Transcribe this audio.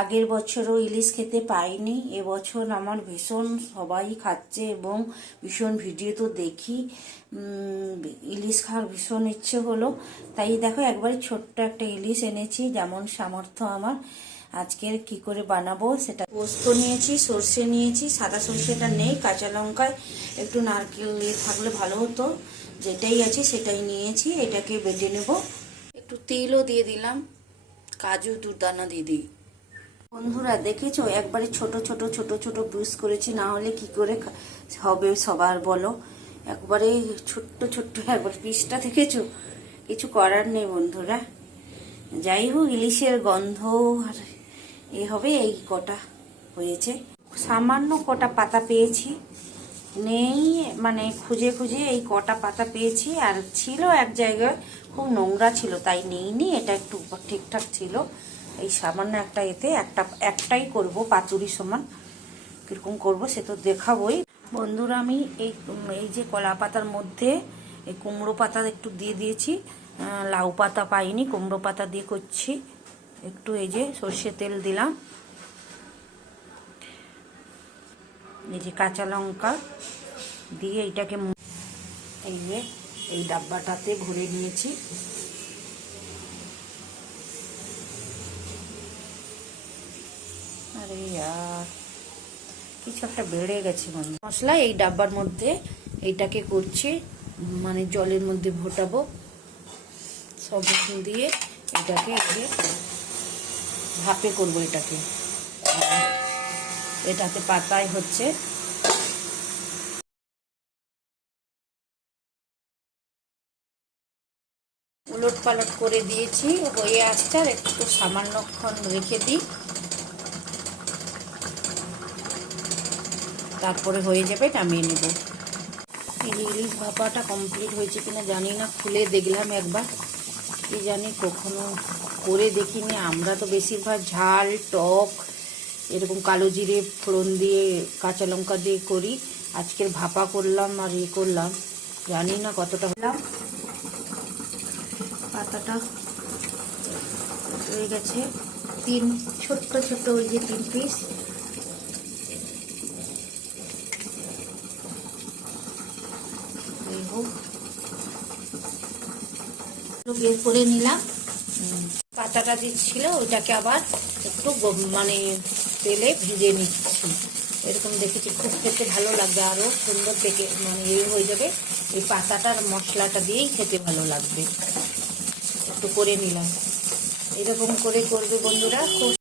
আগের বছরও ইলিশ খেতে পাইনি এবছর আমার ভীষণ সবাই খাচ্ছে এবং ভীষণ ভিডিও তো দেখি। ইলিশ খাওয়ার ভীষণ ইচ্ছে হলো। তাই দেখো একবারে ছোট্ট একটা ইলিশ এনেছি, যেমন সামর্থ্য আমার। আজকের কি করে বানাবো সেটা? পোস্ত নিয়েছি, সর্ষে নিয়েছি, সাদা সর্ষেটা নেই, কাঁচা লঙ্কায় একটু নারকেল দিয়ে থাকলে ভালো হতো। যেটাই আছে সেটাই নিয়েছি, এটাকে বেটে নেব। একটু তেলও দিয়ে দিলাম। কাজু দুদানা দিয়ে দিই বন্ধুরা, দেখেছ? একবারে ছোট ছোট ছোট ছোট পিস করেছি, না হলে কি করে হবে সবার বলো? একবারে ছোট্ট ছোট্ট একবার পিসটা দেখেছ? কিছু করার নেই বন্ধুরা। যাই হোক, ইলিশের গন্ধ আর এ হবে এই কটা হয়েছে। সামান্য কটা পাতা পেয়েছি। নেই মানে খুঁজে খুঁজে এই কটা পাতা পেয়েছি, আর ছিল এক জায়গায় খুব নোংরা ছিল, তাই নেইনি, এটা একটু ঠিকঠাক ছিল। এই সামান্য একটা এতে, একটা, একটাই করব, পাতুরি সমান। কীরকম করব সে তো দেখাবই। বন্ধুরা, আমি এই এই যে কলা পাতার মধ্যে এই কুমড়ো পাতা একটু দিয়ে দিয়েছি লাউ পাতা পাইনি, কুমড়ো পাতা দিয়ে করছি। একটু এই যে সর্ষে তেল দিলাম। এই যে কাঁচা লঙ্কা দিয়ে এইটাকে এই যে এই ডাব্বাটাতে ভরে নিয়েছি। আরে আর কিছু একটা বেড়ে গেছে হয়। মশলা এই ডাব্বার মধ্যে এইটাকে করছি মানে জলের মধ্যে ভোটাবো। সব দিয়ে এটাকে ভাপে করব এটাকে। এটাতে পাতায় হচ্ছে। উলট পালট করে দিয়েছি, হয়ে আসছে আর একটু সামান্যক্ষণ রেখে দিই। তারপরে হয়ে যাবে, নামিয়ে নেব। ইলিশ ভাপাটা কমপ্লিট হয়েছে কিনা জানি না, খুলে দেখলাম একবার। কি জানি কখনো করে দেখিনি, আমরা তো বেশিরভাগ ঝাল, টক এরকম কালো জিরে ফোড়ন দিয়ে, কাঁচা লঙ্কা দিয়ে করি। আজকের ভাপা করলাম আর ইয়ে করলাম। জানি না কতটা হলাম পাতাটা হয়ে গেছে। তিন, ছোট্ট ছোট্ট ওই যে তিন পিস বের করে নিলাম। পাতাটা দিচ্ছিল ওইটাকে আবার একটু মানে তেলে ভিজে নিচ্ছি। এরকম দেখেছি, খুব খেতে ভালো লাগবে আরও সুন্দর থেকে মানে ইয়ে হয়ে যাবে। এই পাতাটার মশলাটা দিয়েই খেতে ভালো লাগবে। একটু করে নিলাম। এরকম করে করবে বন্ধুরা, খুব